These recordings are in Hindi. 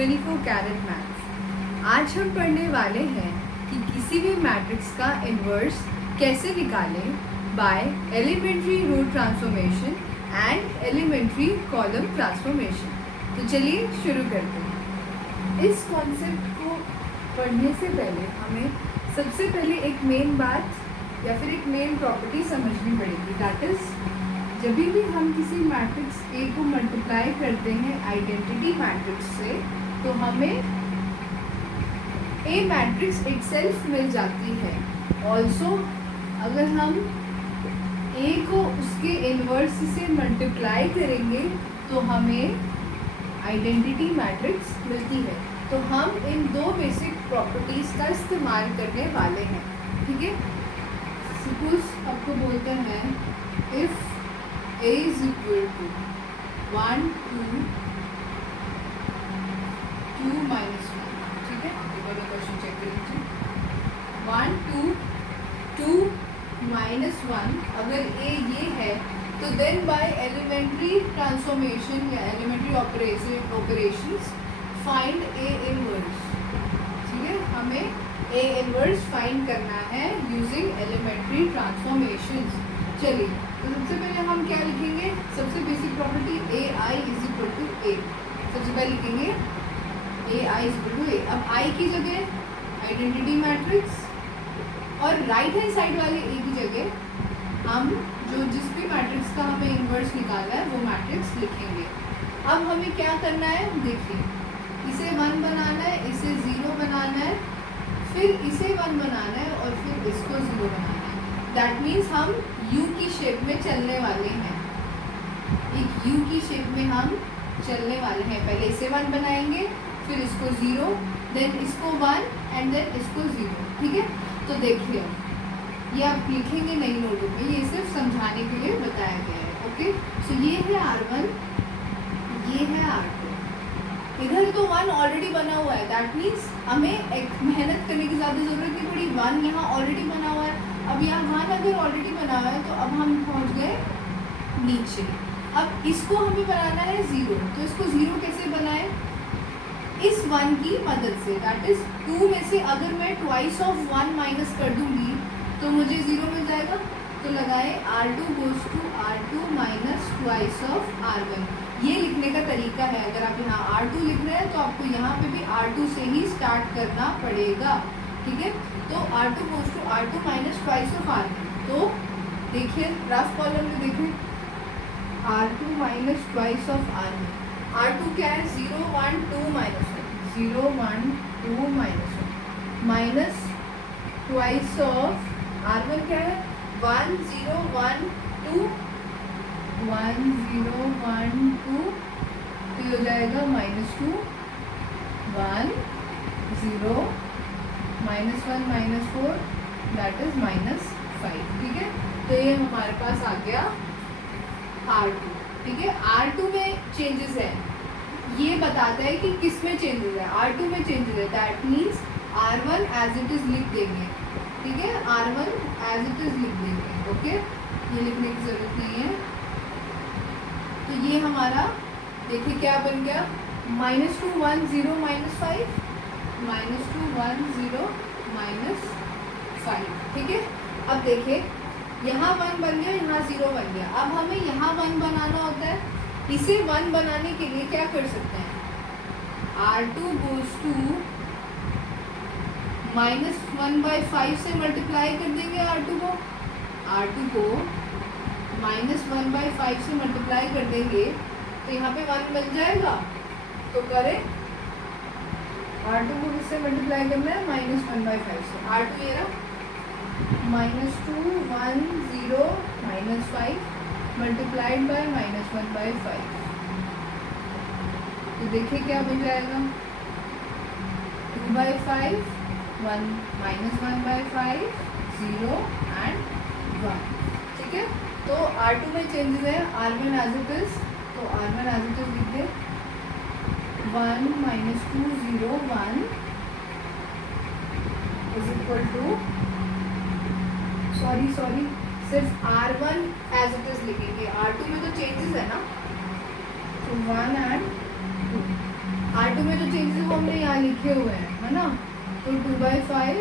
24 कैरेट मैथ्स। आज हम पढ़ने वाले हैं कि किसी भी मैट्रिक्स का इन्वर्स कैसे निकालें by elementary row transformation and elementary column transformation. तो चलिए शुरू करते हैं। इस कॉन्सेप्ट को पढ़ने से पहले हमें सबसे पहले एक मेन बात या फिर एक मेन प्रॉपर्टी समझनी पड़ेगी। दैट इज जब भी हम किसी मैट्रिक्स ए को मल्टीप्लाई करते हैं आइडेंटिटी मैट्रिक्स से तो हमें ए मैट्रिक्स इटसेल्फ मिल जाती है। ऑल्सो अगर हम ए को उसके इन्वर्स से मल्टीप्लाई करेंगे तो हमें आइडेंटिटी मैट्रिक्स मिलती है। तो हम इन दो बेसिक प्रॉपर्टीज का इस्तेमाल करने वाले हैं। ठीक है, सपोज आपको बोलते हैं if A is equal to 1, 2 minus 1। ठीक है, एक बार क्वेश्चन चेक कर लीजिए। 1, 2 minus 1 अगर A ये है तो देन बाय एलिमेंट्री ट्रांसफॉर्मेशन या elementary operations find A inverse. ठीक है, हमें A इनवर्स फाइंड करना है यूजिंग एलिमेंट्री ट्रांसफॉर्मेशंस। चलिए, तो सबसे पहले हम क्या लिखेंगे? सबसे basic property A I is equal to A. सबसे पहले लिखेंगे A I is equal to A. अब आई की जगह आइडेंटिटी मैट्रिक्स और राइट हैंड साइड वाले ए की जगह हम जिस भी मैट्रिक्स का हमें इन्वर्स निकालना है वो मैट्रिक्स लिखेंगे। अब हमें क्या करना है? देखिए, इसे 1 बनाना है, इसे 0 बनाना है, फिर इसे 1 बनाना है और फिर इसको 0 बनाना है। दैट मीन्स हम यू की शेप में चलने वाले हैं। एक यू की शेप में हम चलने वाले हैं। पहले इसे 1 बनाएंगे, फिर इसको 0, देन इसको 1 एंड देन इसको 0। ठीक है, तो देखिए ये आप लिखेंगे नहीं नोटबुक में, ये सिर्फ समझाने के लिए बताया गया है। ओके, सो ये है R1, ये है R2। इधर तो 1 ऑलरेडी बना हुआ है, दैट मीन्स हमें एक मेहनत करने की ज़्यादा ज़रूरत नहीं पड़ी। 1 यहाँ ऑलरेडी बना हुआ है। अब यहाँ 1 अगर ऑलरेडी बना हुआ है तो अब हम पहुँच गए नीचे। अब इसको हमें बनाना है 0, तो इसको 0 कैसे बनाए? इस 1 की मदद से। दैट इज 2 में से अगर मैं ट्वाइस ऑफ 1 माइनस कर दूंगी तो मुझे 0 मिल जाएगा। तो लगाए R2 goes to R2 minus twice of R1। ये लिखने का तरीका है। अगर आप यहाँ R2 लिख रहे हैं तो आपको यहाँ पे भी R2 से ही स्टार्ट करना पड़ेगा। ठीक है, तो R2 goes to R2 minus twice of R1। तो देखिए ग्राफ कॉलम में देखिए R2 minus twice of R1। R2 क्या है? 0, 1, 2 minus 1, 0, 1, 2 minus 1 minus twice of R1 क्या है? 1, 0, 1, 2, 1, 0, 1, 2, तो ये हो जाएगा -2, 1, 0, -1, -4, दैट इज -5। ठीक है, तो ये हमारे पास आ गया R2। ठीक है, R2 में चेंजेस है, ये बताता है कि किस में चेंजेस है। R2 में चेंजेस है, that means R1 as it is लिख देंगे। ठीक है, R1 एज इट इज लिख देंगे। ओके, ये लिखने की जरूरत नहीं है। तो ये हमारा देखिए क्या बन गया? -2, 1, 0, -5, -2, 1, 0, -5। ठीक है, अब देखिए यहाँ 1 बन गया, यहाँ 0 बन गया। अब हमें यहाँ 1 बनाना होता है। इसे 1 बनाने के लिए क्या कर सकते हैं? R2 गोज टू -1/5 से मल्टीप्लाई कर देंगे R2 को। R2 को -1/5 से मल्टीप्लाई कर देंगे तो यहाँ पे 1 बन जाएगा। तो करें, R2 को किससे मल्टीप्लाई करना है? -1/5 से। R2 ये रहा -2, 1, 0, -5 मल्टीप्लाइड बाय -1/5। तो देखिए क्या बन जाएगा? 2/5, 1, -1/5, 0 एंड 1। ठीक है, तो R2 में चेंजेस है। R1 एज इट इज, तो R1 एज इट इज लिखते 1, -2, 0, 1 इज इक्वल टू सॉरी सिर्फ R1 एज इट इज लिखेंगे। R2 में तो चेंजेस है ना, तो 1 एंड 2। R2 में जो चेंजेस वो हमने यहाँ लिखे हुए हैं, है ना। तो 2/5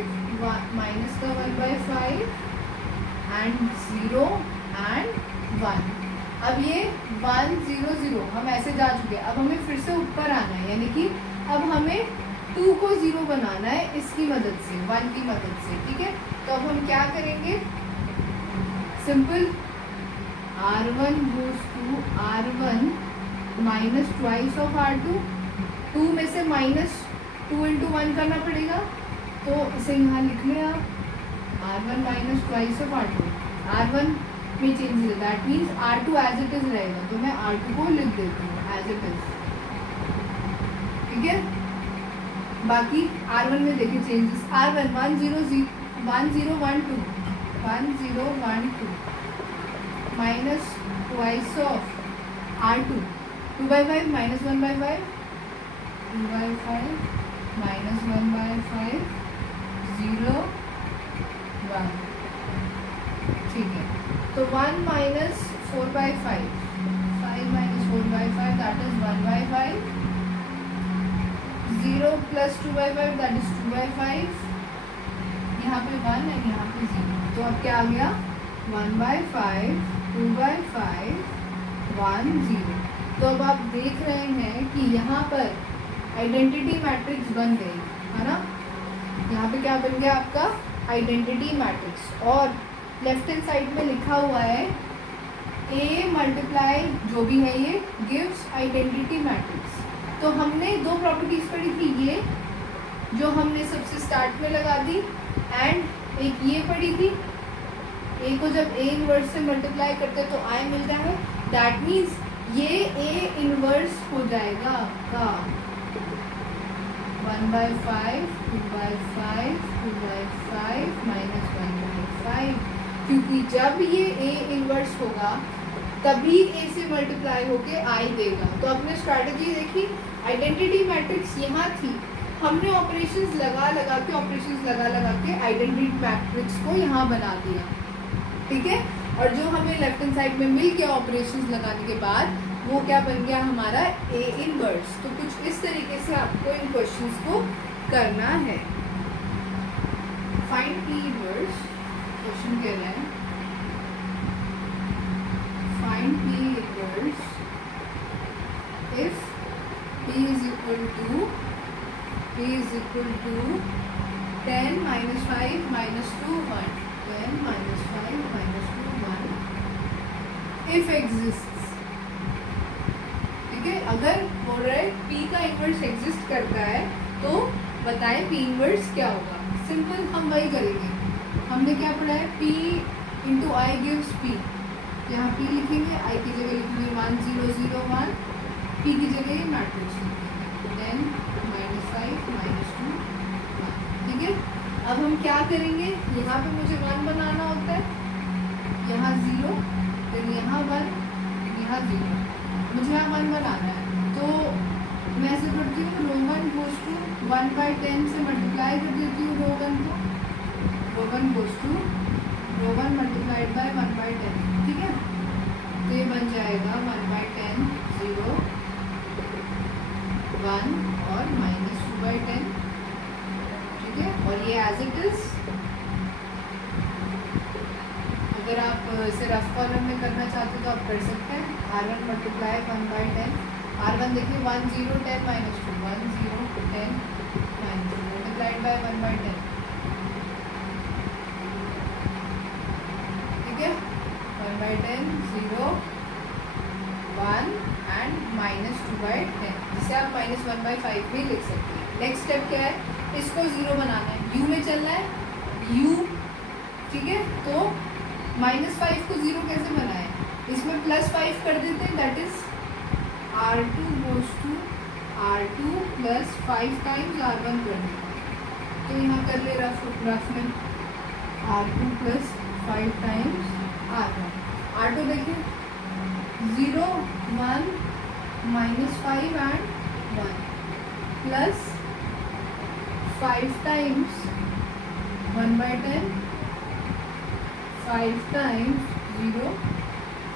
माइनस का 1/5 एंड 0 एंड 1। अब ये 1 0 0 हम ऐसे जा चुके हैं। अब हमें फिर से ऊपर आना है, यानी कि अब हमें 2 को 0 बनाना है इसकी मदद से, 1 की मदद से, ठीक है। तो अब हम क्या करेंगे, simple R1 goes to R1 minus twice of R2। 2 में से माइनस 2 इंटू 1 करना पड़ेगा, तो इसे यहाँ लिख लें आप, R1 minus twice of R2। R1 में चेंज है, that means R2 as it is रहेगा, तो मैं R2 को लिख देती हूँ एज इट इज, ठीक है। बाकी R1 में देखिए changes, R1 1 0 1 0 1 2 1 0 1 2 minus twice of R2 2/5 minus 1/5 2/5 minus 1/5 0 1, ठीक है। तो 1 minus 4/5 5 minus 4/5 that is 1/5 0 plus 2/5 that is 2/5, यहाँ पे 1 है यहाँ पे 0, तो अब क्या आ गया 1/5 2/5 1 0। तो अब आप देख रहे हैं कि यहाँ पर आइडेंटिटी मैट्रिक्स बन गई, है ना। यहाँ पे क्या बन गया आपका आइडेंटिटी मैट्रिक्स, और लेफ्ट हैंड साइड में लिखा हुआ है A मल्टीप्लाई जो भी है ये गिव्स आइडेंटिटी मैट्रिक्स। तो हमने दो प्रॉपर्टीज पढ़ी थी, ये जो हमने सबसे स्टार्ट में लगा दी, एंड एक ये पढ़ी थी, A को जब A इनवर्स से मल्टीप्लाई करते तो I मिलता है, दैट मीन्स ये A इनवर्स हो जाएगा आपका 1/5 2/5 2/5 माइनस 1/5, क्योंकि जब ये A इनवर्स होगा तभी A से मल्टीप्लाई होके I देगा। तो आपने स्ट्रैटेजी देखी, आइडेंटिटी मैट्रिक्स यहाँ थी, हमने ऑपरेशंस लगा के आइडेंटिटी मैट्रिक्स को यहाँ बना दिया, ठीक है। और जो हमें लेफ्ट हैंड साइड में मिल गया ऑपरेशंस लगाने के बाद, वो क्या बन गया हमारा A इनवर्स। तो कुछ इस तरीके से आपको इन क्वेश्चंस को करना है। फाइंड P इनवर्स क्वेश्चन कह रहे हैं, find P inverse if P is equal to 10 minus 5 minus 2 1, 10 minus 5 minus 2 1 if exists, ठीक है। अगर बोल रहा है P का इनवर्स एग्जिस्ट करता है तो बताएं P इनवर्स क्या होगा। सिंपल हम वही करेंगे, हमने क्या पढ़ा है, P इंटू आई गिव्स P, यहाँ P लिखेंगे, I की जगह लिखेंगे 1 0 0 1, P की जगह मैट्रिक्स लिखेंगे 10 minus 5 minus 2 1, ठीक है। अब हम क्या करेंगे, यहाँ पे मुझे 1 बनाना होता है, यहाँ 0, फिर यहाँ 1, यहाँ 0, मुझे यहाँ 1 बनाना है। तो मैं ऐसे करती हूँ, रो 1 गोज टू 1/10 से मल्टीप्लाई कर देती हूँ रो 1 को, row 1 goes to row 1 multiplied by 1/10, ठीक है। तो ये बन जाएगा 1/10 0 1 और माइनस 2/10, ठीक है। और ये एज इट इज, अगर आप इसे रफ कॉलम में करना चाहते तो आप कर सकते हैं। R1 मल्टीप्लाई 1/10, R1 देखिए 1 0 10 माइनस 2 1 0 10 माइनस 2 मल्टीप्लाइड बाय 1/10, ठीक है। 1/10 0 1 एंड माइनस 2/10, जिसे आप माइनस 1/5 भी लिख सकते हैं। नेक्स्ट स्टेप क्या है, इसको 0 बनाना है, U में चलना है, U, ठीक है। तो -5 को 0 कैसे बनाए, इसमें +5 कर देते हैं, that is R2 goes to R2 plus 5 times R1 कर देते हैं। तो यहाँ कर ले रफ में R2 plus 5 times R1, R2 देखिए 0 1 -5 and 1 plus 5 times 1/10, 5 times 0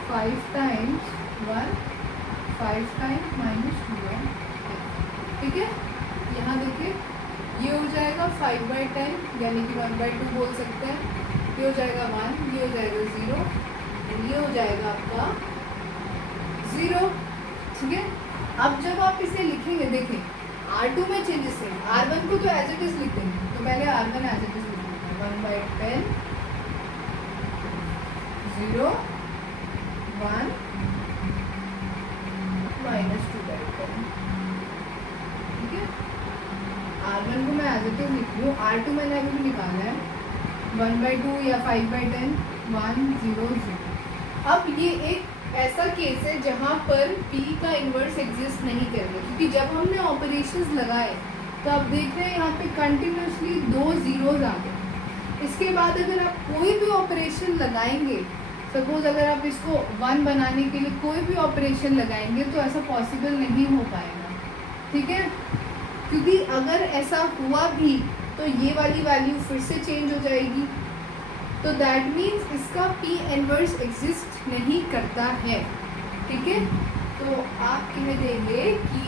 5 times 1 5 times -2 1, ठीक है, यहाँ देखिए ये हो जाएगा 5/10 यानी कि 1/2 बोल सकते हैं, ये हो जाएगा 1, ये हो जाएगा 0 और ये हो जाएगा आपका 0। ठीक है, अब जब आप इसे लिखेंगे देखें R2 में चेंजेस है, R1 को तो एज इट इज लिख देंगे, तो पहले R1 एज इट इज लिख देंगे 1/10 0 1 -2/10। ठीक है, R1 को मैं एज इट इज लिख रही हूँ, R2 मैंने अभी भी निकाला है 1/2 या 5/10 1 0 0। अब ये एक ऐसा केस है जहाँ पर P का इन्वर्स एग्जिस्ट नहीं करेगा, क्योंकि जब हमने ऑपरेशंस लगाए तो आप देख रहे हैं यहाँ पे कंटिन्यूसली 2 zeros आ गए। इसके बाद अगर आप कोई भी ऑपरेशन लगाएंगे, सपोज अगर आप इसको 1 बनाने के लिए कोई भी ऑपरेशन लगाएंगे तो ऐसा पॉसिबल नहीं हो पाएगा। ठीक है, क्योंकि अगर ऐसा हुआ भी तो ये वाली वैल्यू फिर से चेंज हो जाएगी, तो दैट मीन्स इसका P इनवर्स एग्जिस्ट नहीं करता है। ठीक है, तो आप कह देंगे कि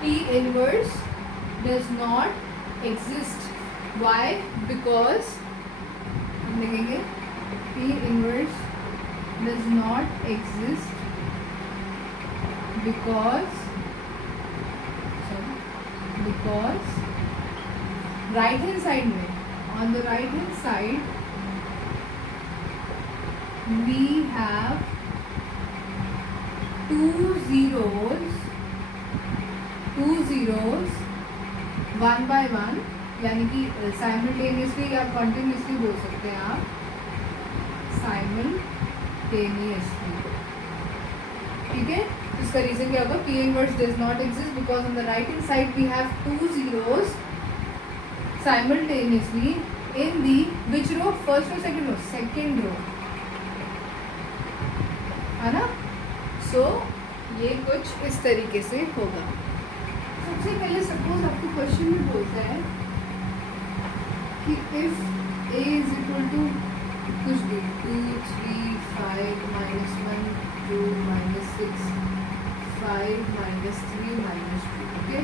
P inverse does not exist. Why? Because हम लिखेंगे P inverse does not exist because right hand side में, on the right hand side we have 2 zeros 1/1 यानी कि साइमल्टेनियसली या कंटिन्यूसली बोल सकते हैं आप, साइमल्टेनियसली। ठीक है, इसका रीजन क्या होगा? P inverse does not exist because on the right hand side we have 2 zeros simultaneously in the which row? First row, second row? Second row, है ना। सो ये कुछ इस तरीके से होगा। सबसे पहले सपोज आपको क्वेश्चन में बोलता है कि if a is equal to कुछ भी 2 3 5 -1 2 -6 5 -3 -2। ओके,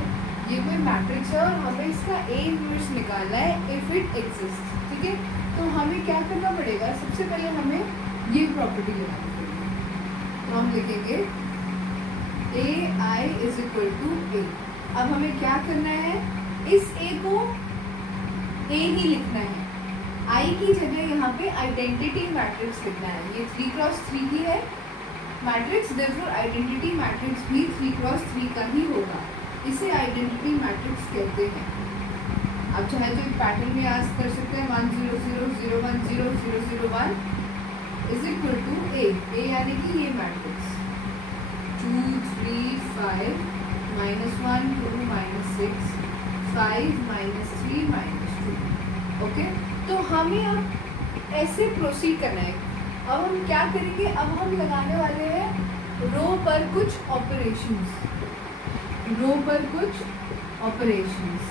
ये कोई मैट्रिक्स है और हमें इसका a इनवर्स निकालना है इफ इट एग्जिस्ट। ठीक है, तो हमें क्या करना पड़ेगा? सबसे पहले हमें ये प्रॉपर्टी लगानी पड़ेगी। तो हम लिखेंगे AI is equal to A। अब हमें क्या करना है? इस A को A ही लिखना है, I की जगह यहाँ पे आइडेंटिटी मैट्रिक्स लिखना है। ये 3x3 की है मैट्रिक्स, देयरफॉर आइडेंटिटी मैट्रिक्स भी 3x3 का ही होगा। इसे आइडेंटिटी मैट्रिक्स कहते हैं। अब चाहे तो एक पैटर्न में याद कर सकते हैं 1 0 0 0 1 0 0 0 1 इज इक्वल टू A यानी कि ये मैट्रिक्स 2 3 5 -1 2 -6 5 -3 -2। ओके, तो हमें अब ऐसे प्रोसीड करना है। अब हम क्या करेंगे? अब हम लगाने वाले हैं रो पर कुछ ऑपरेशंस, रो पर कुछ operations,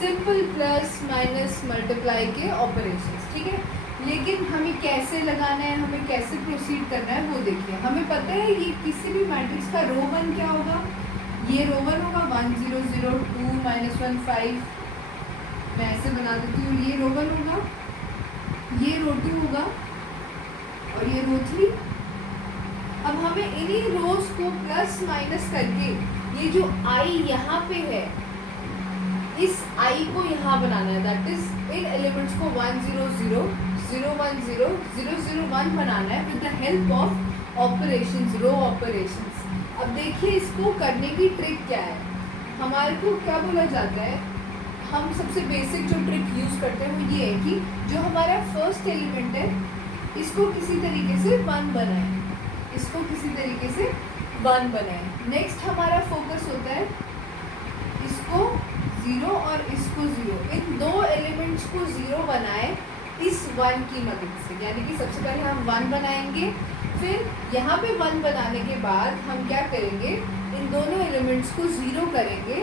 simple plus minus multiply के ऑपरेशंस। ठीक है, लेकिन हमें कैसे लगाना है, हमें कैसे प्रोसीड करना है वो देखिए। हमें पता है ये किसी भी मैट्रिक्स का रो 1 क्या होगा? ये रो 1 होगा 1 0 0 2 -1 5। मैं ऐसे बना देती हूँ, ये रो 1 होगा, ये रो 2 होगा और ये रो 3। अब हमें इन्हीं रोज को प्लस माइनस करके ये जो I यहाँ पे है, इस I को यहाँ बनाना है। दैट इज इन एलिमेंट्स को 1 0 0 0 1 0 0 0 1 बनाना है with the help of operations, row operations. अब देखिए इसको करने की ट्रिक क्या है। हमारे को क्या बोला जाता है? हम सबसे बेसिक जो ट्रिक यूज करते हैं वो ये है कि जो हमारा फर्स्ट एलिमेंट है इसको किसी तरीके से 1 बनाए, इसको किसी तरीके से 1 बनाए। नेक्स्ट हमारा फोकस होता है इसको 0 और इसको 0, इन दो एलिमेंट्स को 0 बनाए इस 1 की मदद से। यानी कि सबसे पहले हम 1 बनाएंगे, फिर यहाँ पे 1 बनाने के बाद हम क्या करेंगे? इन दोनों एलिमेंट्स को 0 करेंगे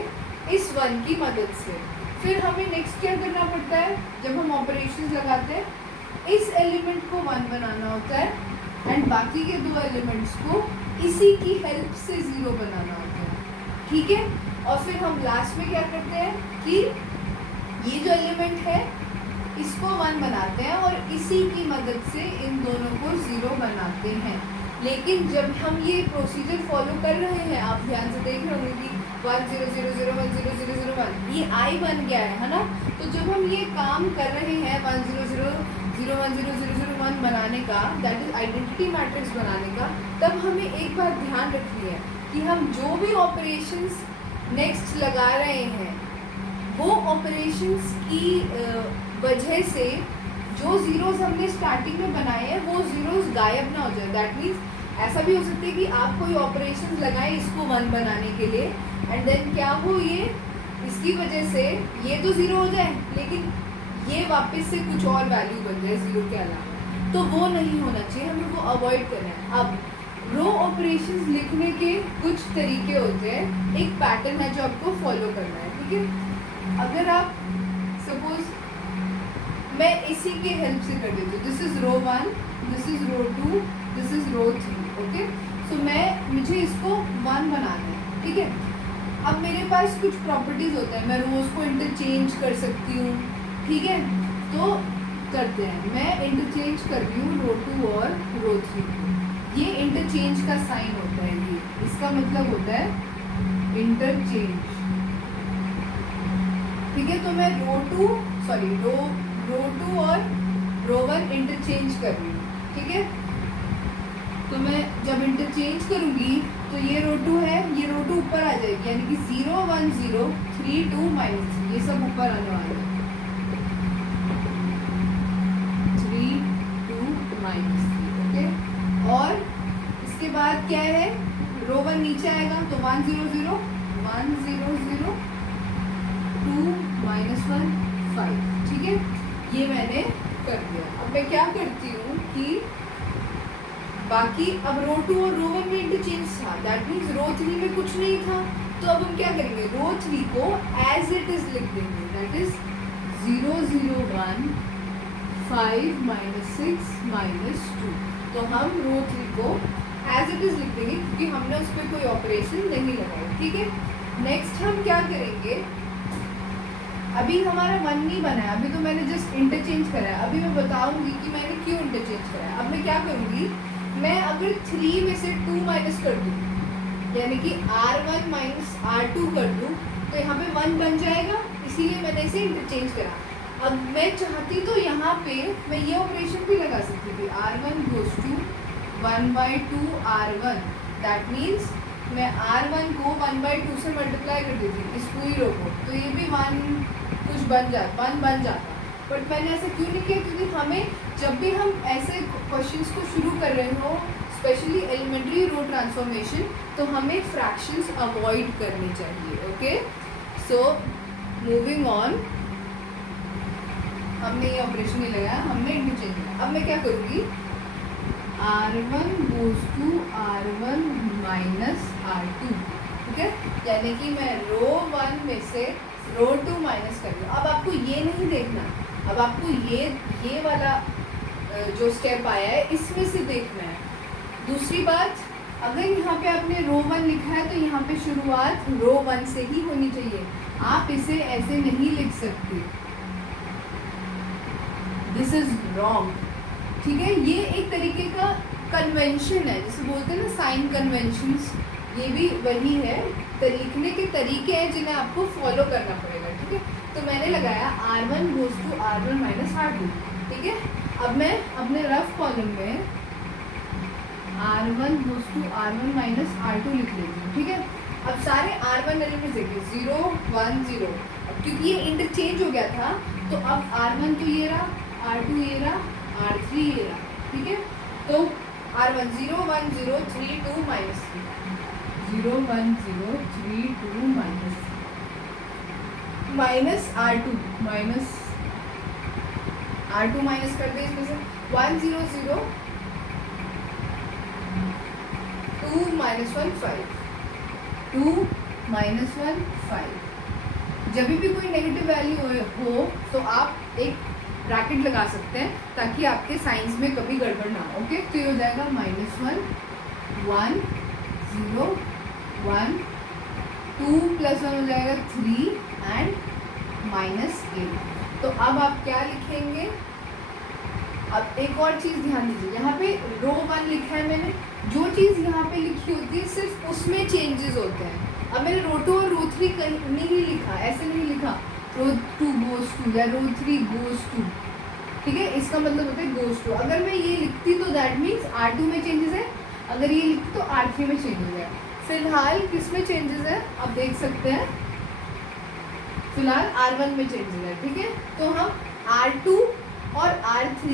इस 1 की मदद से। फिर हमें नेक्स्ट क्या करना पड़ता है? जब हम ऑपरेशंस लगाते हैं, इस एलिमेंट को 1 बनाना होता है एंड बाकी के दो एलिमेंट्स को इसी की हेल्प से 0 बनाना होता है। ठीक है। और फिर हम लास्ट में क्या करते हैं कि ये जो एलिमेंट है इसको 1 बनाते हैं और इसी की मदद से इन दोनों को 0 बनाते हैं। लेकिन जब हम ये प्रोसीजर फॉलो कर रहे हैं, आप ध्यान से देख रहे होंगे कि 1 0 0 0 1 0 0 0 1 ये I बन गया है ना। तो जब हम ये काम कर रहे हैं 1 0 0 0 1 0 0 0 1 बनाने का, दैट इज आइडेंटिटी मैट्रिक्स बनाने का, तब हमें एक बात ध्यान रखनी है कि हम जो भी ऑपरेशंस नेक्स्ट लगा रहे हैं वो ऑपरेशंस की वजह से जो ज़ीरोज़ हमने स्टार्टिंग में बनाए हैं वो ज़ीरोज़ गायब ना हो जाए। दैट मीन्स ऐसा भी हो सकता है कि आप कोई ऑपरेशंस लगाएं इसको 1 बनाने के लिए एंड देन क्या हो, ये इसकी वजह से ये तो 0 हो जाए लेकिन ये वापस से कुछ और वैल्यू बन जाए 0 के अलावा। तो वो नहीं होना चाहिए, हमें वो अवॉइड करना है। अब रो ऑपरेशंस लिखने के कुछ तरीके होते हैं, एक पैटर्न है जो आपको फॉलो करना है, ठीक है। अगर आप सपोज मैं इसी के हेल्प से कर देती हूँ, this is row 1, this is row 2, this is row 3, okay. So मुझे इसको 1 बनाना है, ठीक है। अब मेरे पास कुछ प्रॉपर्टीज होते हैं, मैं रोज को इंटरचेंज कर सकती हूँ, ठीक है। तो करते हैं, मैं इंटरचेंज कर रही हूँ रो 2 और रो 3 को। ये इंटरचेंज का साइन होता है, ये इसका मतलब होता है इंटरचेंज, ठीक है। तो मैं रो 2 और रो 1 इंटरचेंज कर रही हूँ, ठीक है। तो मैं जब इंटरचेंज करूँगी तो ये रो 2 है, ये रो 2 ऊपर आ जाएगी, यानी कि 0 1 0 3 2 -3 ये सब ऊपर आने वाला है, 3 2 -3, ओके। और इसके बाद क्या है, रो 1 नीचे आएगा तो 1 0 0 1 0 0 2 -1 5, ठीक है। ये मैंने कर दिया। अब मैं क्या करती हूँ कि बाकी अब रो 2 और रो 1 में इंटरचेंज था, दैट मीन्स रो 3 में कुछ नहीं था। तो अब हम क्या करेंगे, रो 3 को एज इट इज लिख देंगे, दैट इज 0 0 1 5 -6 -2। तो हम रो 3 को एज इट इज लिख देंगे क्योंकि हमने उस पर कोई ऑपरेशन नहीं लगाया, ठीक है। नेक्स्ट हम क्या करेंगे, अभी हमारा 1 नहीं बना है, अभी तो मैंने जस्ट इंटरचेंज करा है। अभी मैं बताऊंगी कि मैंने क्यों इंटरचेंज करा है। अब मैं क्या करूंगी, मैं अगर 3 में से 2 माइनस कर दूँ, यानी कि R1 माइनस R2 कर दूँ, तो यहाँ पे 1 बन जाएगा, इसीलिए मैंने इसे इंटरचेंज करा। अब मैं चाहती तो यहाँ पे मैं ये ऑपरेशन भी लगा सकती थी, R1 goes to 1/2 R1, that means मैं R1 को 1/2 से मल्टीप्लाई कर देती इस पूरी रो को, तो ये भी 1 कुछ बन जाता, 1 बन जाता। बट मैंने ऐसा क्यों नहीं किया, क्योंकि हमें जब भी हम ऐसे क्वेश्चंस को शुरू कर रहे हो, स्पेशली एलिमेंट्री रो ट्रांसफॉर्मेशन, तो हमें फ्रैक्शंस अवॉइड करने चाहिए, ओके। सो मूविंग ऑन, हमने ये ऑपरेशन नहीं लगाया, हमने इंटरचेंज किया। अब मैं क्या करूँगी, R1 goes to R1 minus R2, ठीक है। यानी कि मैं रो 1 में से रो 2 माइनस कर लूँ। अब आपको ये नहीं देखना, अब आपको ये वाला जो स्टेप आया है इसमें से देखना है। दूसरी बात, अगर यहाँ पे आपने रो 1 लिखा है तो यहाँ पे शुरुआत रो 1 से ही होनी चाहिए, आप इसे ऐसे नहीं लिख सकते, दिस इज रॉन्ग, ठीक है। ये एक तरीके का कन्वेंशन है, जैसे बोलते हैं ना साइन कन्वेंशंस, ये भी वही है, लिखने के तरीके हैं जिन्हें आपको फॉलो करना पड़ेगा, ठीक है। तो मैंने लगाया R1 goes to R1 minus R2, ठीक है। अब मैं अपने रफ कॉलम में R1 goes to R1 minus R2 लिख लेती हूँ, ठीक है। अब सारे R1 एलिमेंट्स देखिए 0 1 0, अब क्योंकि ये इंटरचेंज हो गया था तो अब R1 तो ये रहा, R2 ये रहा, R3 ये रहा, ठीक है। तो R1 0 1 0 3 2 -3 0 1 0 3 2 माइनस R2 माइनस कर दे इसमें से 1 0 0 2 -1 5 2 -1 5। जब भी कोई नेगेटिव वैल्यू हो तो आप एक ब्रैकेट लगा सकते हैं ताकि आपके साइंस में कभी गड़बड़ ना हो, ओके। तो ये हो जाएगा -1 1 0 1 2 + 1 हो जाएगा 3 एंड -8। तो अब आप क्या लिखेंगे? अब एक और चीज़ ध्यान दीजिए, यहाँ पे रो 1 लिखा है मैंने, जो चीज़ यहाँ पे लिखी होती है सिर्फ उसमें चेंजेस होते हैं। अब मैंने रो 2 और रो 3 कहीं नहीं लिखा, ऐसे नहीं लिखा रो 2 goes to या रो 3 goes to, ठीक है, इसका मतलब होता है goes to। अगर मैं ये लिखती तो दैट मीन्स R2 में चेंजेस है, अगर ये लिखती तो R3 में चेंजेस है। फिलहाल किस में चेंजेस है आप देख सकते हैं, फिलहाल R1 में चेंजेस है, ठीक है। तो हम R2 और R3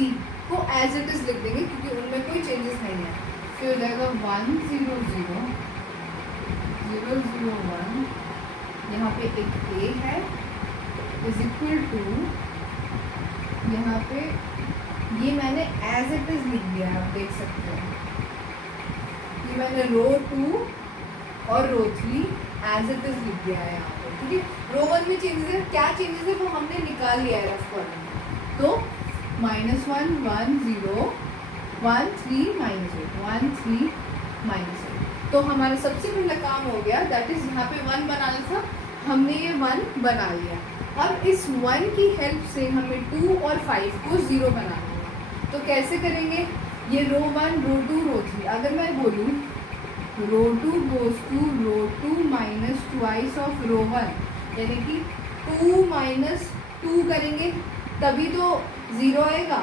को एज इट इज लिख देंगे क्योंकि उनमें कोई चेंजेस नहीं है। फिर हो जाएगा 1 0 0 0 0 1, यहाँ पे एक A है इज इक्वल टू, यहाँ पे ये मैंने एज इट इज लिख दिया है, आप देख सकते हैं। ये मैंने रो 2 और रो 3 एज इट इज लिख दिया है यहाँ पे, ठीक है। रो 1 में चेंजेस है, क्या चेंजेस है वो हमने निकाल लिया है रफ कॉलम में। तो -1 1 0 1 3 -8 1 3 -8। तो हमारा सबसे पहला काम हो गया, दैट इज यहाँ पे 1 बनाना था, हमने ये 1 बना लिया। अब इस 1 की हेल्प से हमें 2 और 5 को 0 बनाना है। तो कैसे करेंगे? ये रो 1 रो 2 रो 3, अगर मैं बोलूँ रो 2 goes to row 2 minus twice of रो 1, यानी कि 2 - 2 करेंगे तभी तो 0 आएगा,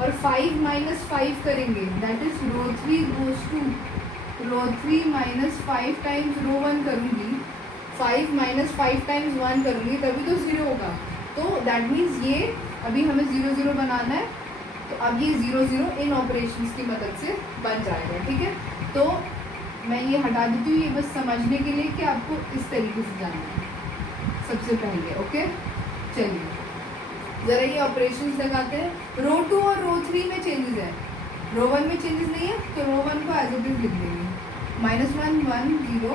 और 5 - 5 करेंगे that is row 3 goes to row 3 - 5 times row 1 करूँगी, 5 - 5 टाइम्स 1 करूँगी तभी तो 0 होगा। तो दैट मीन्स ये अभी हमें 0 0 बनाना है, तो अब ये 0 0 इन ऑपरेशंस की मदद से बन जाएगा, ठीक है। तो मैं ये हटा देती हूँ, ये बस समझने के लिए कि आपको इस तरीके से जानना है सबसे पहले, ओके। चलिए ज़रा ये ऑपरेशंस लगाते हैं। रो 2 और रो 3 में चेंजेस है, रो 1 में चेंजेस नहीं है, तो रो 1 को एज इट इज लिख देंगे -1 1 0,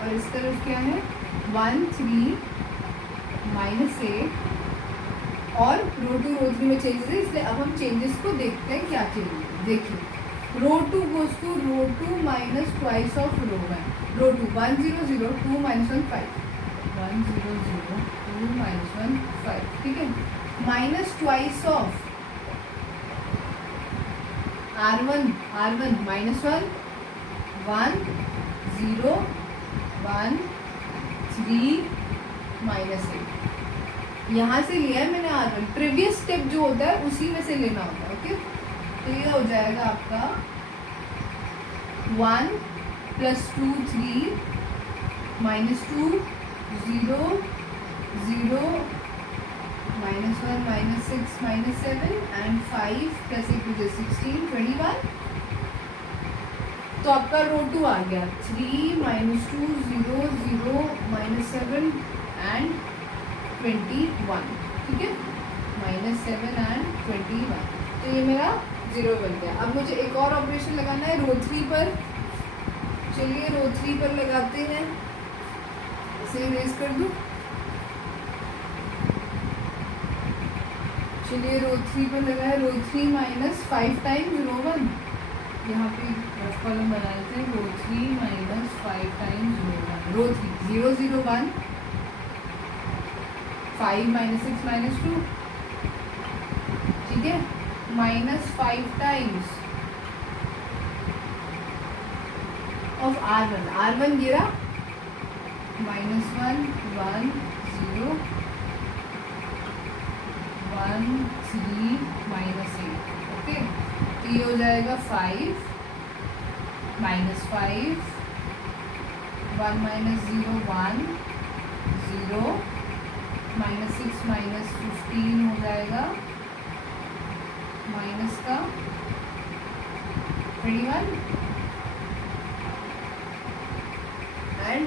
और इस तरफ क्या है 1 3 -8, और रो 2 रो 3 में चेंजेस है, इसलिए अब हम चेंजेस को देखते हैं क्या चेंजेस है। देखिए रो 2 goes to row 2 minus twice of रो 1, रो 2 1 0 0 2 - 1 5 1 0 0 2 - 1 5, ठीक है। माइनस ट्वाइस ऑफ R1 -1 1 0 1 3 -8, यहाँ से लिया है मैंने R1, प्रीवियस स्टेप जो होता है उसी में से लेना होता है, ओके। तो ये हो जाएगा आपका 1 + 2 3 -2 0 0 -1 -6 -7 एंड 5 + 8 = 16 21। तो आपका रो 2 आ गया 3 -2 0 0 -7 एंड 21, ठीक है, -7 एंड 21। तो ये मेरा 0 बन गया। अब मुझे एक और ऑपरेशन लगाना है रो 3 पर। चलिए रो 3 पर लगाते हैं, इसे इरेज कर दूँ। चलिए रो 3 पर लगाए, रो 3 - 5 टाइम्स रो 1, यहाँ पे रफ कॉलम बना लेते हैं, रो 3 - 5 टाइम्स रो 1, रो 3 0 0 1 5 - 6 - 2, ठीक है, -5 टाइम्स ऑफ R1 गिरा -1 1 0 1 3 -8, ओके। तो ये हो जाएगा 5 -5 1 - 0 1 0 -6 -15 हो जाएगा माइनस का 21 एंड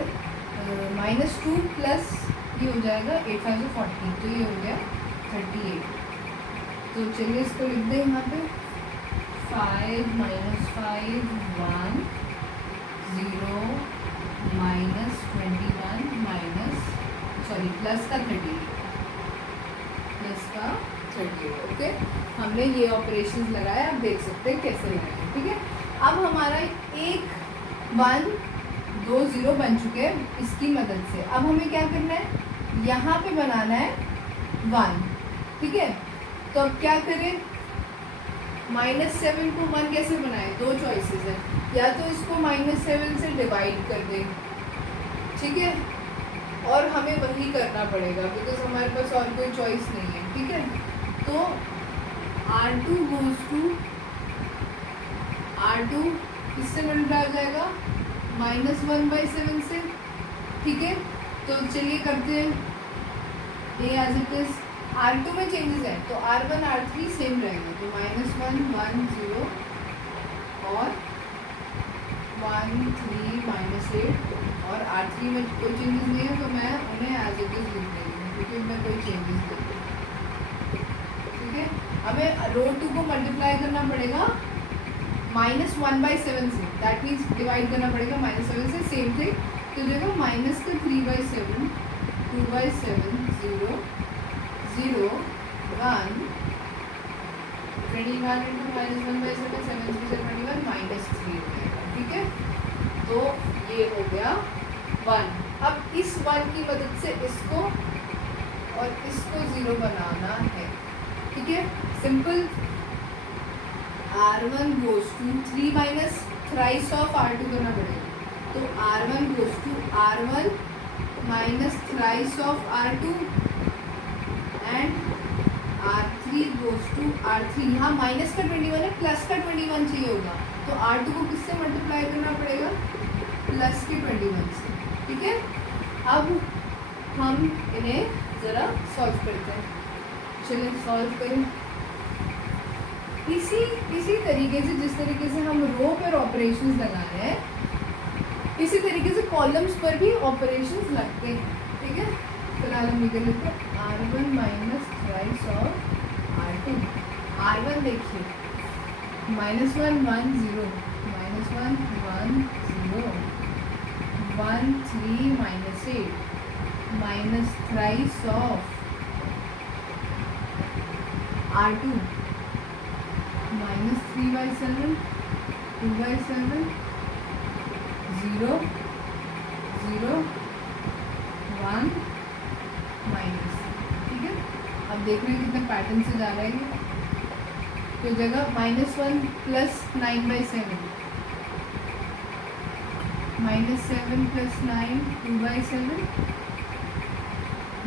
-2 प्लस ये हो जाएगा 8 5 40, तो ये हो गया 38। तो चलिए इसको लिख दें यहाँ पे 5 - 5 1 0 -21 प्लस का 38 ओके। हमने ये ऑपरेशंस लगाए, आप देख सकते हैं कैसे लगाए, ठीक है। अब हमारा 1 1 2 0 बन चुके हैं इसकी मदद से। अब हमें क्या करना है, यहाँ पे बनाना है 1, ठीक है। तो अब क्या करें, -7 को 1 कैसे बनाए, 2 चॉइसेस है, या तो इसको -7 से डिवाइड कर दें, ठीक है, और हमें वही करना पड़ेगा बिकॉज हमारे पास और कोई चॉइस नहीं है, ठीक है। तो R2 गोज टू R2 किससे मल्टीप्लाई हो जाएगा, -1/7 से, ठीक है। तो चलिए करते हैं ये एज इट इज। R2 में चेंजेस है तो R1 R3 सेम रहेगा, तो -1 1 0 और 1 3 -8, और R3 में कोई चेंजेस नहीं है तो मैं उन्हें एज इट इज लिख देती हूँ क्योंकि उनमें कोई चेंजेस नहीं है, ठीक है। हमें रो 2 को मल्टीप्लाई करना पड़ेगा -1/7 से, दैट मीन्स डिवाइड करना पड़ेगा -7 से, सेम थिंग। तो जो है -3/7 2/7 0 0 1 21 into -1/7 7 3 से 21 -3 हो जाएगा, ठीक है। तो ये हो गया 1। अब इस 1 की मदद से इसको और इसको 0 बनाना है, ठीक है, simple. R1 goes to 3 minus thrice of R2 करना पड़ेगा, तो R1 goes to R1 minus thrice of R2 and R3 goes to R3। यहाँ माइनस का 21 है, प्लस का 21 चाहिए होगा, तो R2 को किससे मल्टीप्लाई करना पड़ेगा, प्लस के 21 से, ठीक है। अब हम इन्हें ज़रा सॉल्व करते हैं, चलिए सॉल्व करें। इसी तरीके से जिस तरीके से हम रो पर ऑपरेशंस लगा रहे हैं, इसी तरीके से कॉलम्स पर भी ऑपरेशंस लगते हैं, ठीक है। फिलहाल हम निकल लेते हैं R1 minus thrice of R2। R1 देखिए -1 1 0 -1 1 0 1 3 -8 minus thrice of R2 -3/7 2/7 0 0 1 minus, ठीक है। अब देख रहे हैं कितने पैटर्न से जा रहे हैं, तो जगह -1 प्लस 9/7 -7 प्लस 9 2/7,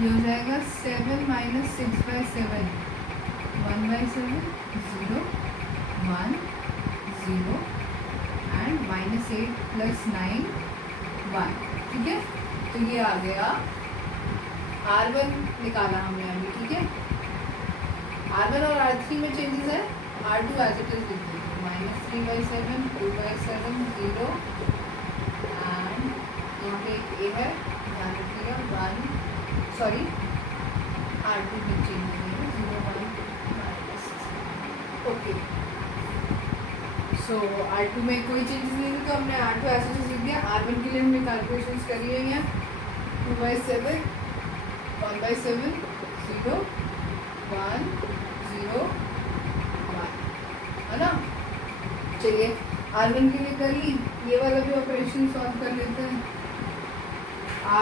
ये हो जाएगा 7 - 6/7 1/7 0 1 0 एंड -8 प्लस 9 1, ठीक है। तो ये आ गया R1 निकाला हमने अभी, ठीक है। R1 और R3 में चेंजेस है, R2 एज इट इज लिख दीजिए -3/7 2/7 0 एंड यहाँ पे एक ए है, ध्यान रखिएगा 1 सॉरी R2 में चेंज नहीं है 0 1 ओके। सो R2 में कोई चेंजेस नहीं है तो हमने R2 ऐसे लिख दिया। R1 के लिए हमने कैलकुलेशंस करी है यहाँ 2/7 1/7 0 1 0 1, है ना। चलिए R1 के लिए कर ली, ये वाला भी ऑपरेशन सॉल्व कर लेते हैं।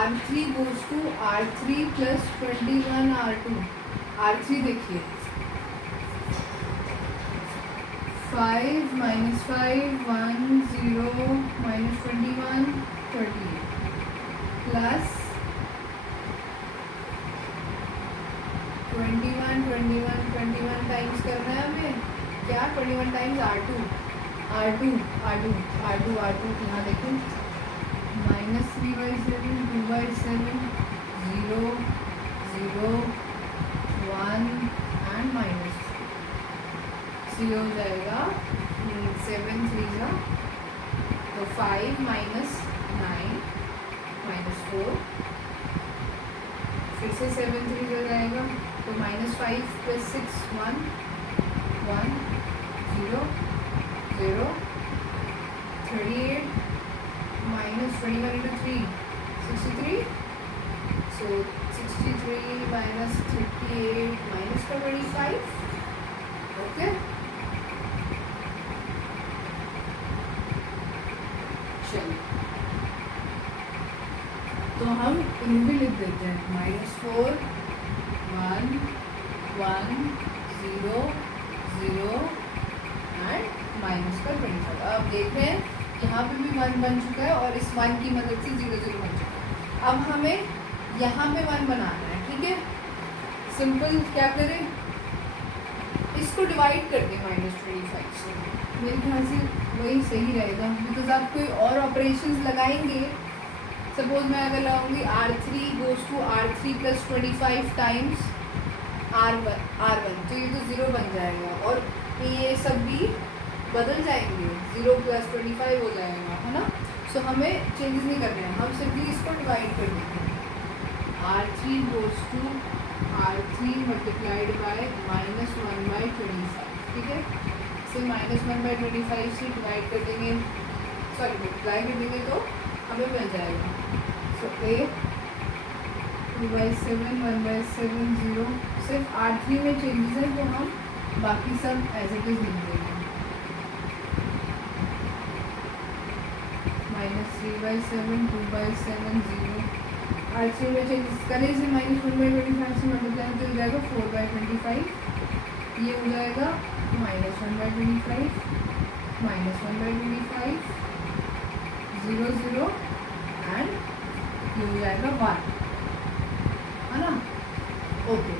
R3 goes to R3 plus 21 R2। R3 देखिए 5 - 5 1 0 -21 38 प्लस 21 21 21 टाइम्स करना है हमें, क्या 21 टाइम्स R2 यहाँ देखें -3/7 2/7 0 0 1 एंड माइनस, so ये हो जाएगा 7 3 जा तो 5 - 9 -4, फिर से 7 3 हो जाएगा तो -5 + 6 1 1 0 0 38 -21 into 3 63, so 63 - 38 -25, ओके। चलिए हम इन्हें भी लिख देते हैं, -4 1 1 0 0 एंड -25। अब देख रहे हैं यहाँ पे भी 1 बन चुका है और इस 1 की मदद से 0 0 बन चुका है। अब हमें यहाँ पे 1 बनाना है, ठीक है। सिंपल क्या करें, इसको डिवाइड कर दें -25 से, मेरे ख्याल से वही सही रहेगा, बिकॉज आप कोई और ऑपरेशंस लगाएंगे। सपोज मैं अगर लगाऊंगी R3 goes to R3 + 25 times R1, तो ये तो 0 बन जाएगा और ये सब भी बदल जाएंगे, 0 + 25 हो जाएगा, है ना। सो हमें चेंजेस नहीं करने हैं, हम सिंपली इसको डिवाइड कर देते हैं। R3 goes to R3 multiplied by -1/25, ठीक है। से -1/25 से डिवाइड कर देंगे, सॉरी मल्टीप्लाई कर देंगे तो हमें मिल जाएगा। सो A 2/7 1/7 0, सिर्फ R3 में चेंजेस है तो हम बाकी सब एज इट इज लिख देंगे। -3/7 2/7 0, R3 में चेंजेस करें से -1/25 से मल्टीप्लाई तो हो जाएगा 4/25, ये हो जाएगा -1/25 -1/25 0 0 एंड ये हो जाएगा 1, है ना। ओके,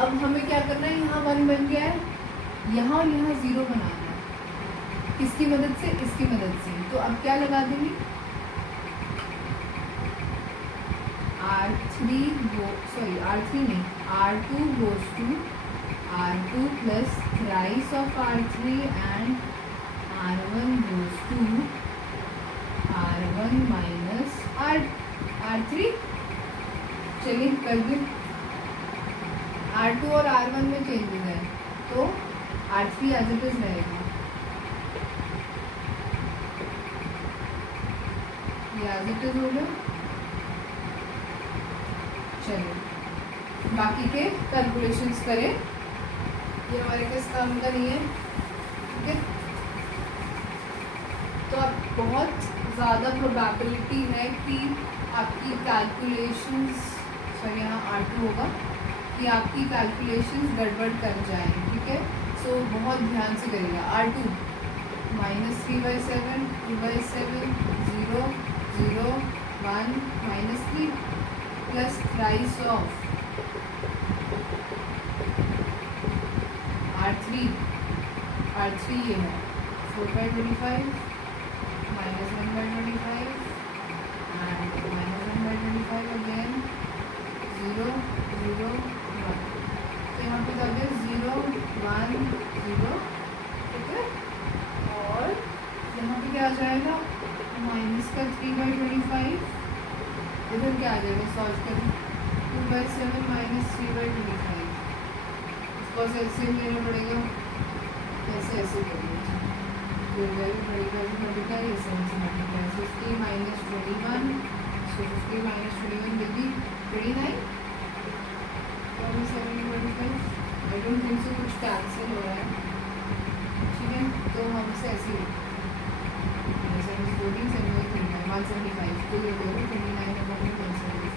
अब हमें क्या करना है, यहाँ 1 बन गया है, यहाँ और यहाँ 0 बनाना है। किसकी मदद से, इसकी मदद से। तो अब क्या लगा देंगे, R3 नहीं, R2 goes to R2 + thrice of R3 and R1 goes to R1 minus R3। चलिए कर दें, R2 और R1 में चेंजेस है तो R3 एज इट इज रहेगा, ये एज इट इज हो गया। चलिए बाकी के कैलकुलेशंस करें, ये हमारे किस काम का नहीं है, ठीक है। तो अब बहुत ज़्यादा प्रोबेबिलिटी है कि आपकी कैलकुलेशंस, सॉरी यहाँ R2 होगा, कि आपकी कैलकुलेशंस गड़बड़ कर जाएं, ठीक है। सो बहुत ध्यान से करिएगा। R2 -3/7 2/7 0 0 1 -3 plus thrice of R3 ये है 4/25 -1/25 and -1/25 again 0 0 1, तो यहाँ पे कर दें 0 1 0, ठीक है। और यहाँ पे क्या आ जाएगा, -3/25, इधर क्या आ जाएगा, सॉल्व करें 2/7 -3/25, इसको एलसीएम लेना पड़ेगा, कैसे ऐसे करेंगे, तो पड़ेगा मल्टीप्लाई 7 से multiply 50 -21, so 50 -21 will be 29, 7/25। I don't think so कुछ कैंसिल हो रहा है, ठीक है। तो हम इसे ऐसे 14 175 तो ये हो गया 29/175,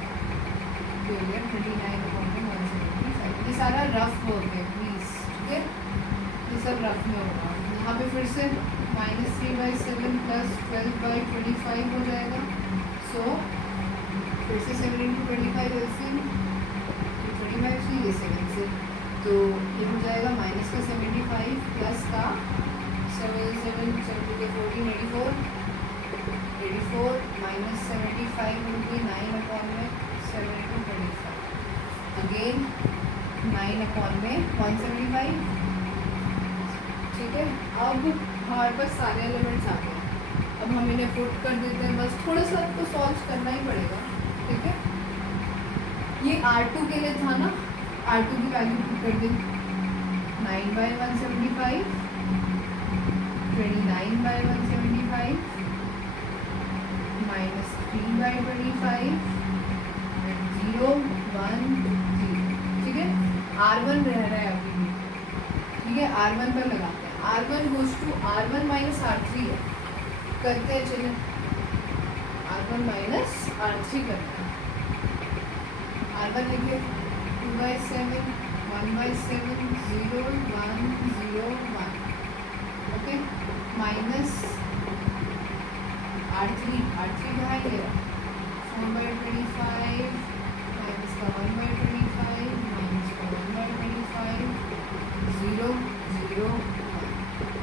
तो ये 29/175। ये सारा रफ वर्क है प्लीज़, ठीक है, ये सब रफ में होगा। यहाँ पे फिर से -3/7 + 12/25 हो जाएगा। सो फिर से 7 × 25 एलसीएम, 25 से ये 7 से, तो ये हो जाएगा -75 प्लस का 7 7 7 14 84 -75 will be 9/7 × 25, अगेन 9/175, ठीक है। अब हमारे पास सारे एलिमेंट्स आ गए, अब हम इन्हें पुट कर देते हैं, बस थोड़ा सा आपको सॉल्व करना ही पड़ेगा, ठीक है। ये R2 के लिए था ना, R2 की वैल्यू पुट कर दें 9/175 29/175 -3/25 0 1 0, ठीक है। R1 रह रहा है अभी भी, ठीक है। R1 पर लगाते हैं, R1 goes to R1 - R3 है, करते हैं, चलिए R1 - R3 करते हैं। बराबर लिखे 2/7 1/7 0 1 0 1 ओके माइनस R3 कहाँ है 4/25 माइनस का 1/25 माइनस का 1/25 0 0 1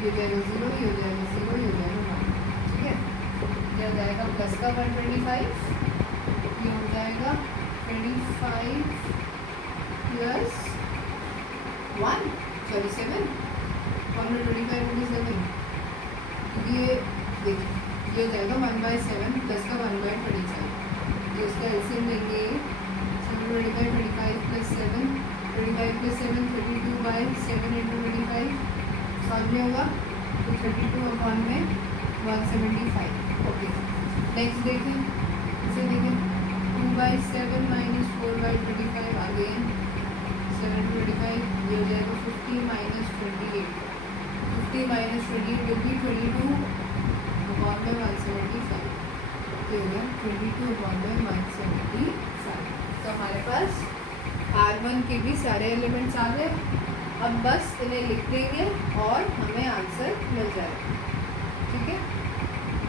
ये जाएगा 0 ये हो जाएगा 0 ये हो जाएगा 1 ठीक है। ये हो जाएगा प्लस का 125 ये हो जाएगा 25 प्लस 1 सॉरी 7 1/25 ये देखिए ये हो जाएगा 1/7 प्लस का 1/25 तो इसका एलसीएम लेंगे 7/25 प्लस 7 25 प्लस 7 32/7 × 25 सॉल्व में होगा तो 32 अपॉन में 175 ओके। नेक्स्ट देखें इसे देखें 2/7 माइनस 4/25 अगेन 7/25 ये हो जाएगा 50 minus 28 50 minus 28 will be 22 upon में 175 ये हो गया 22 अपॉन में 175। तो हमारे पास R1 के भी सारे एलिमेंट्स आ गए। अब बस इन्हें लिख देंगे और हमें आंसर मिल जाएगा ठीक है।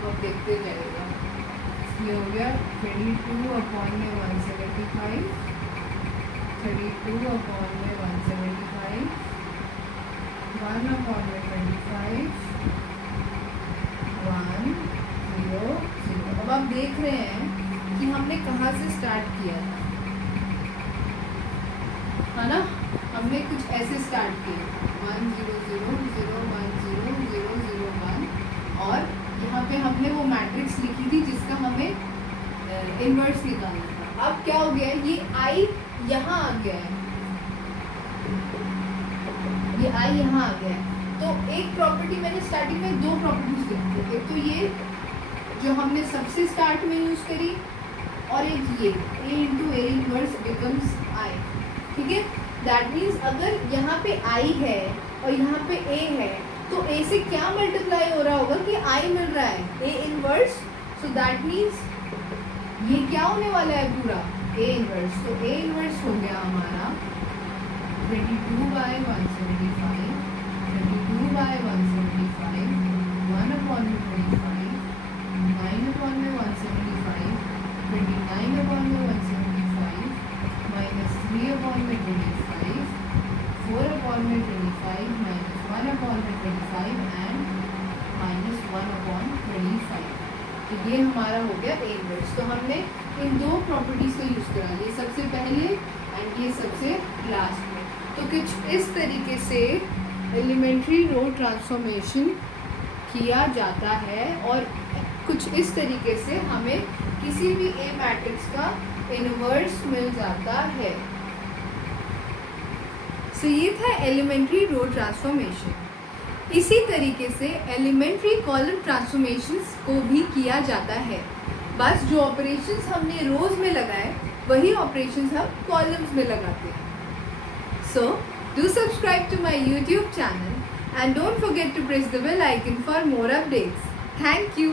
अब देखते जाएगा ये हो गया 22 अपॉन में 175 32 अपॉन में 175 1 अपॉन में 25 1 0 0। अब आप देख रहे हैं कि हमने कहाँ से स्टार्ट किया था है ना। हमने कुछ ऐसे स्टार्ट किए 1 0 0 0 1 0 0 0 1 और यहाँ पे हमने वो मैट्रिक्स लिखी थी जिसका हमें इन्वर्स निकालना था। अब क्या हो गया है ये आई यहाँ आ गया है ये आई यहाँ आ गया है। तो एक प्रॉपर्टी मैंने स्टार्टिंग में दो प्रॉपर्टीज लिखी थी। एक तो ये जो हमने सबसे स्टार्ट में यूज करी और एक ये A × A इनवर्स बिकम्स आई ठीक है। दैट मीन्स अगर यहाँ पे I है और यहाँ पे A है तो A से क्या मल्टीप्लाई हो रहा होगा कि I मिल रहा है A inverse. So that means ये क्या होने वाला है पूरा A इनवर्स। तो A इनवर्स हो गया हमारा 22/175 22/175 1 अपॉन में 25 9 अपॉन में 175 29 अपॉन में 175 माइनस 3 अपॉन में 25 4 अपॉन में 25 माइनस 1 अपॉन में 25 एंड माइनस 1 अपॉन 25। तो ये हमारा हो गया A इनवर्स। तो हमने इन दो प्रॉपर्टीज को यूज़ करा ये सबसे पहले एंड ये सबसे लास्ट में। तो कुछ इस तरीके से एलिमेंट्री रो ट्रांसफॉर्मेशन किया जाता है और कुछ इस तरीके से हमें किसी भी A मैट्रिक्स का इनवर्स मिल जाता है। सो ये था एलिमेंट्री रो ट्रांसफॉर्मेशन। इसी तरीके से एलिमेंट्री कॉलम ट्रांसफॉर्मेशंस को भी किया जाता है। बस जो ऑपरेशंस हमने रोज में लगाए वही ऑपरेशंस हम कॉलम्स में लगाते हैं। So do subscribe to my YouTube channel and don't forget to press the bell icon for more updates. Thank you.